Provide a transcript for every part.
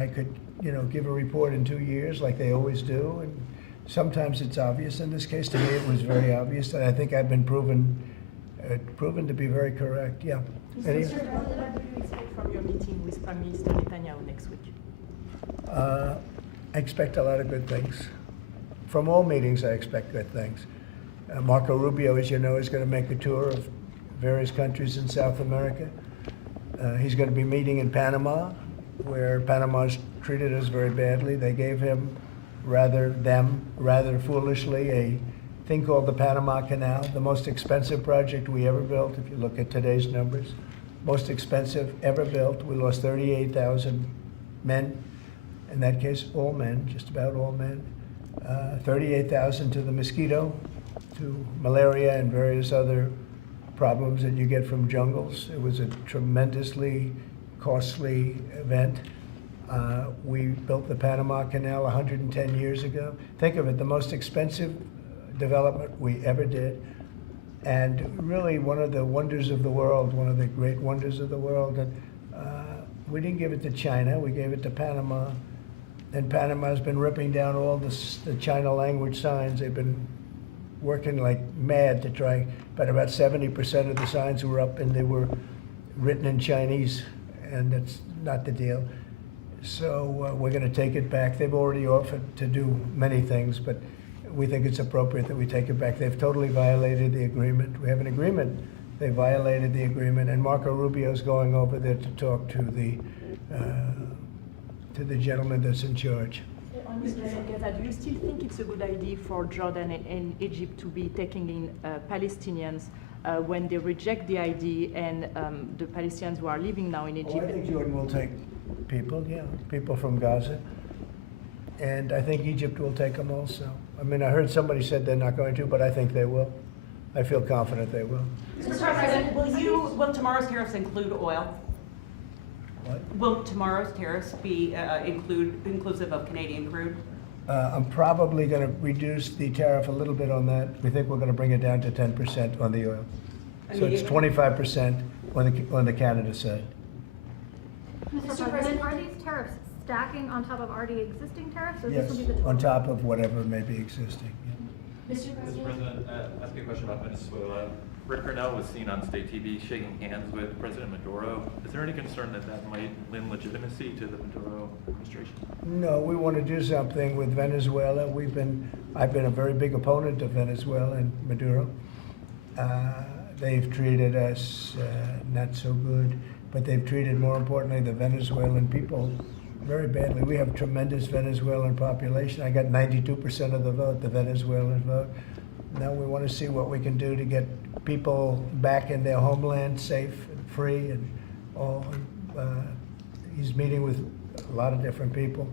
I could, give a report in 2 years like they always do, and sometimes it's obvious. In this case, to me, it was very obvious, and I think I've been proven to be very correct, yeah. Any- Mr. President, what do you expect from your meeting with Prime Minister Netanyahu next week? I expect a lot of good things. From all meetings, I expect good things. Marco Rubio, as you know, is going to make a tour of various countries in South America. He's going to be meeting in Panama, where Panama's treated us very badly. They gave him, rather foolishly, a thing called the Panama Canal, the most expensive project we ever built, if you look at today's numbers. Most expensive ever built. We lost 38,000 men. In that case, all men, just about all men. 38,000 to the mosquito, to malaria and various other problems that you get from jungles. It was a tremendously costly event. We built the Panama Canal 110 years ago. Think of it, the most expensive development we ever did. And really one of the wonders of the world, one of the great wonders of the world. And we didn't give it to China, we gave it to Panama. And Panama's been ripping down all the China language signs. They've been working like mad to try, but about 70% of the signs were up and they were written in Chinese, and that's not the deal. So we're going to take it back. They've already offered to do many things, but we think it's appropriate that we take it back. They've totally violated the agreement. We have an agreement. They violated the agreement, and Marco Rubio's going over there to talk to the gentleman that's in charge. Mr. Gaza, do you still think it's a good idea for Jordan and Egypt to be taking in Palestinians when they reject the idea and the Palestinians who are living now in Egypt? I think Jordan will take people from Gaza. And I think Egypt will take them also. I mean, I heard somebody said they're not going to, but I think they will. I feel confident they will. Mr. President, will tomorrow's tariffs include oil? What? Will tomorrow's tariffs be inclusive of Canadian crude? I'm probably going to reduce the tariff a little bit on that. We think we're going to bring it down to 10% on the oil. So it's 25% on the Canada side. Mr. President, are these tariffs stacking on top of already existing tariffs, or Yes, this will be the total? on top of whatever may be existing. Yeah. Mr. President, ask you a question about Venezuela. Rick Cornell was seen on state TV shaking hands with President Maduro. Is there any concern that that might lend legitimacy to the Maduro administration? No, we want to do something with Venezuela. I've been a very big opponent of Venezuela and Maduro. They've treated us not so good, but they've treated, more importantly, the Venezuelan people very badly. We have tremendous Venezuelan population. I got 92% of the vote, the Venezuelan vote. Now we want to see what we can do to get people back in their homeland safe and free and all. He's meeting with a lot of different people,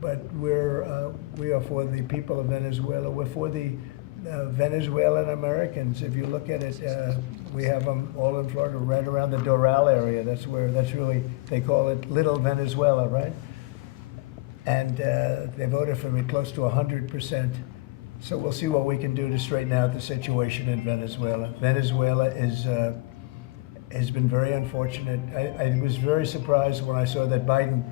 but we are for the people of Venezuela. We're for the Venezuelan Americans. If you look at it, we have them all in Florida, right around the Doral area. That's really, they call it Little Venezuela, right? And they voted for me close to 100%. So we'll see what we can do to straighten out the situation in Venezuela. Venezuela has been very unfortunate. I was very surprised when I saw that Biden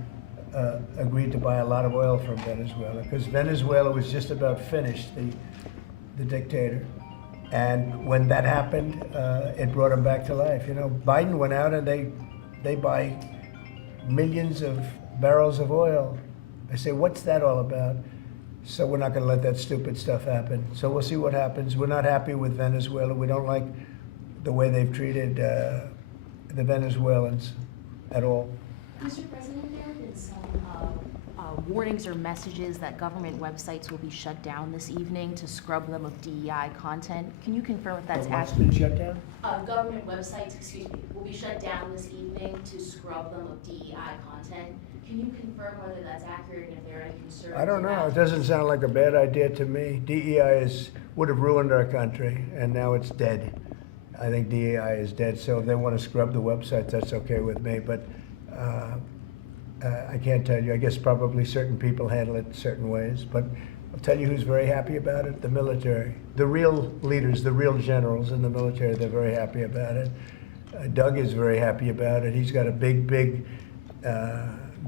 agreed to buy a lot of oil from Venezuela, because Venezuela was just about finished, the dictator. And when that happened, it brought him back to life. You know, Biden went out and they buy millions of barrels of oil. I say, what's that all about? So we're not going to let that stupid stuff happen. So we'll see what happens. We're not happy with Venezuela. We don't like the way they've treated the Venezuelans at all. Mr. President, there have been some warnings or messages that government websites will be shut down this evening to scrub them of DEI content. Can you confirm if that's What's accurate? been shut down? Government websites, will be shut down this evening to scrub them of DEI content. Can you confirm whether that's accurate and if there are any concerns? I don't know. about- It doesn't sound like a bad idea to me. DEI would have ruined our country, and now it's dead. I think DEI is dead. So if they want to scrub the websites, that's okay with me. But I can't tell you. I guess probably certain people handle it certain ways. But I'll tell you who's very happy about it: the military. The real leaders, the real generals in the military, they're very happy about it. Doug is very happy about it. He's got a big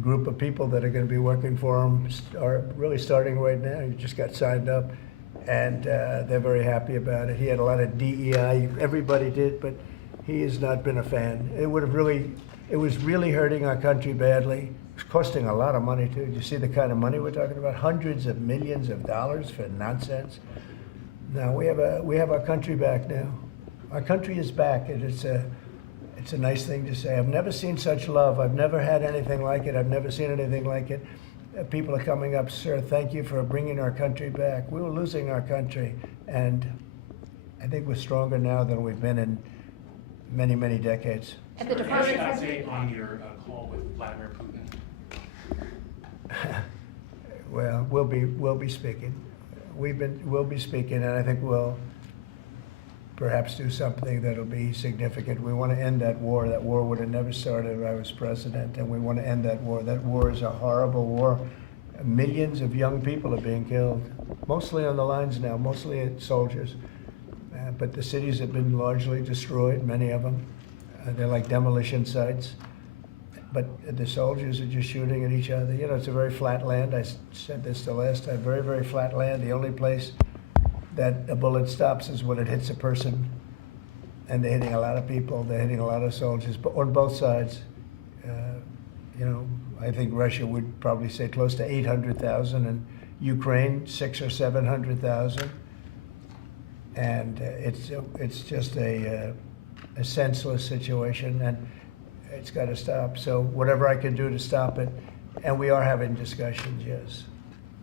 group of people that are going to be working for him are really starting right now. He just got signed up, and they're very happy about it. He had a lot of DEI. Everybody did, but he has not been a fan. It was really hurting our country badly. It's costing a lot of money too. You see the kind of money we're talking about? Hundreds of millions of dollars for nonsense. Now we have our country back now. Our country is back, and it's a nice thing to say. I've never seen such love. I've never had anything like it. I've never seen anything like it. People are coming up, sir, thank you for bringing our country back. We were losing our country, and I think we're stronger now than we've been in many, many decades. At the Sir, Department any of update on your call with Vladimir Putin? Well, we'll be speaking. We'll be speaking, and I think we'll perhaps do something that'll be significant. We want to end that war. That war would have never started if I was president, and we want to end that war. That war is a horrible war. Millions of young people are being killed, mostly on the lines now, mostly soldiers. But the cities have been largely destroyed, many of them. They're like demolition sites. But the soldiers are just shooting at each other. You know, it's a very flat land. I said this the last time, very, very flat land. The only place that a bullet stops is when it hits a person. And they're hitting a lot of people. They're hitting a lot of soldiers, but on both sides. You know, I think Russia would probably say close to 800,000, and Ukraine 600,000 or 700,000. And it's just a senseless situation, and it's got to stop. So whatever I can do to stop it, and we are having discussions, yes.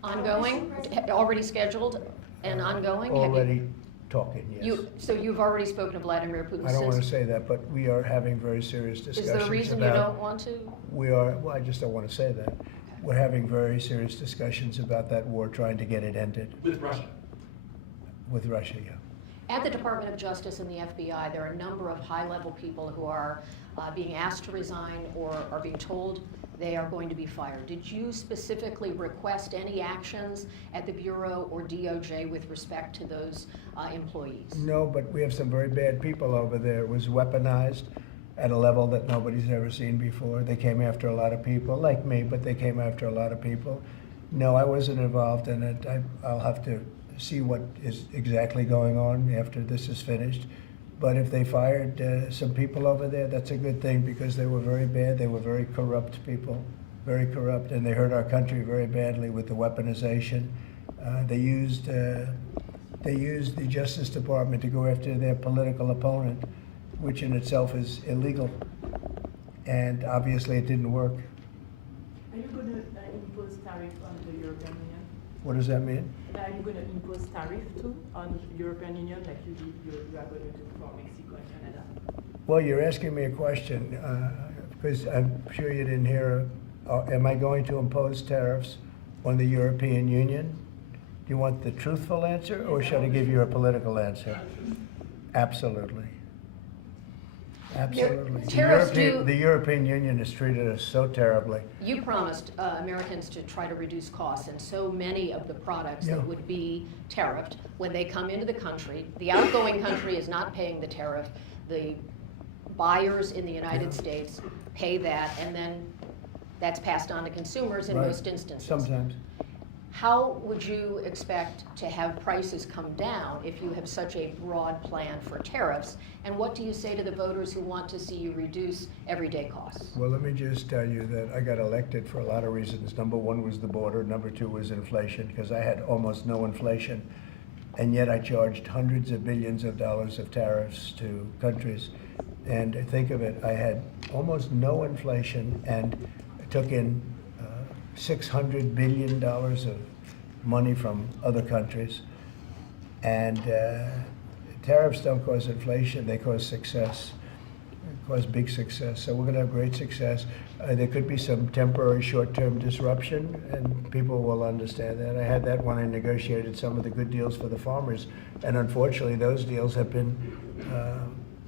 Ongoing, already scheduled and ongoing? Have you- Already talking, yes. So you've already spoken to Vladimir Putin I don't want to since? say that, but we are having very serious Is discussions there a reason you about- don't want to? Well, I just don't want to say that. We're having very serious discussions about that war, trying to get it ended With Russia? with Russia, yeah. At the Department of Justice and the FBI, there are a number of high-level people who are being asked to resign or are being told they are going to be fired. Did you specifically request any actions at the Bureau or DOJ with respect to those employees? No, but we have some very bad people over there. It was weaponized at a level that nobody's ever seen before. They came after a lot of people, like me, but they came after a lot of people. No, I wasn't involved in it. I'll have to see what is exactly going on after this is finished. But if they fired some people over there, that's a good thing, because they were very bad. They were very corrupt people, very corrupt, and they hurt our country very badly with the weaponization. They used the Justice Department to go after their political opponent, which in itself is illegal. And obviously it didn't work. Are you going to impose tariff on the European Union? What does that mean? Are you going to impose tariff too on European Union like you are going to do for Mexico and Canada? Well, you're asking me a question, because I'm sure you didn't hear, am I going to impose tariffs on the European Union? Do you want the truthful answer, or should I give you a political answer? Absolutely. Absolutely. Tariffs The European Union has treated us so terribly. You promised Americans to try to reduce costs, and so many of the products Yeah. that would be tariffed, when they come into the country, the outgoing country is not paying the tariff. The buyers in the United States pay that, and then that's passed on to consumers in Right. most instances. Sometimes. How would you expect to have prices come down if you have such a broad plan for tariffs? And what do you say to the voters who want to see you reduce everyday costs? Well, let me just tell you that I got elected for a lot of reasons. Number one was the border. Number two was inflation, because I had almost no inflation. And yet I charged hundreds of billions of dollars of tariffs to countries. And think of it, I had almost no inflation and took in $600 billion of money from other countries. And tariffs don't cause inflation, they cause success, cause big success. So we're going to have great success. There could be some temporary short-term disruption, and people will understand that. I had that when I negotiated some of the good deals for the farmers. And unfortunately, those deals have been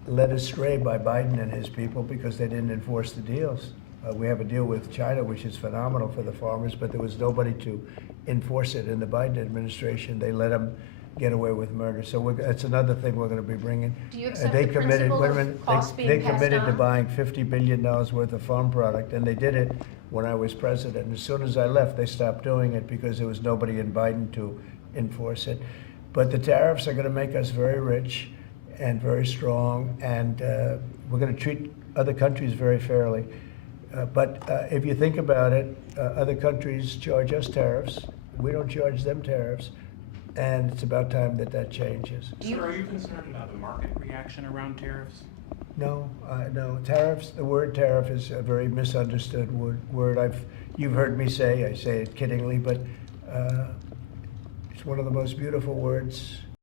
led astray by Biden and his people because they didn't enforce the deals. We have a deal with China, which is phenomenal for the farmers, but there was nobody to enforce it in the Biden administration. They let them get away with murder. So that's another thing we're going to be bringing. Do you accept They the committed. principle Wait a of minute. costs They being passed committed to on? buying $50 billion worth of farm product, and they did it when I was president. And as soon as I left, they stopped doing it because there was nobody in Biden to enforce it. But the tariffs are going to make us very rich and very strong, and we're going to treat other countries very fairly. But if you think about it, other countries charge us tariffs. We don't charge them tariffs, and it's about time that that changes. Sir, are you concerned about the market reaction around tariffs? No, no. Tariffs, the word tariff is a very misunderstood word. You've heard me say, I say it kiddingly, but it's one of the most beautiful words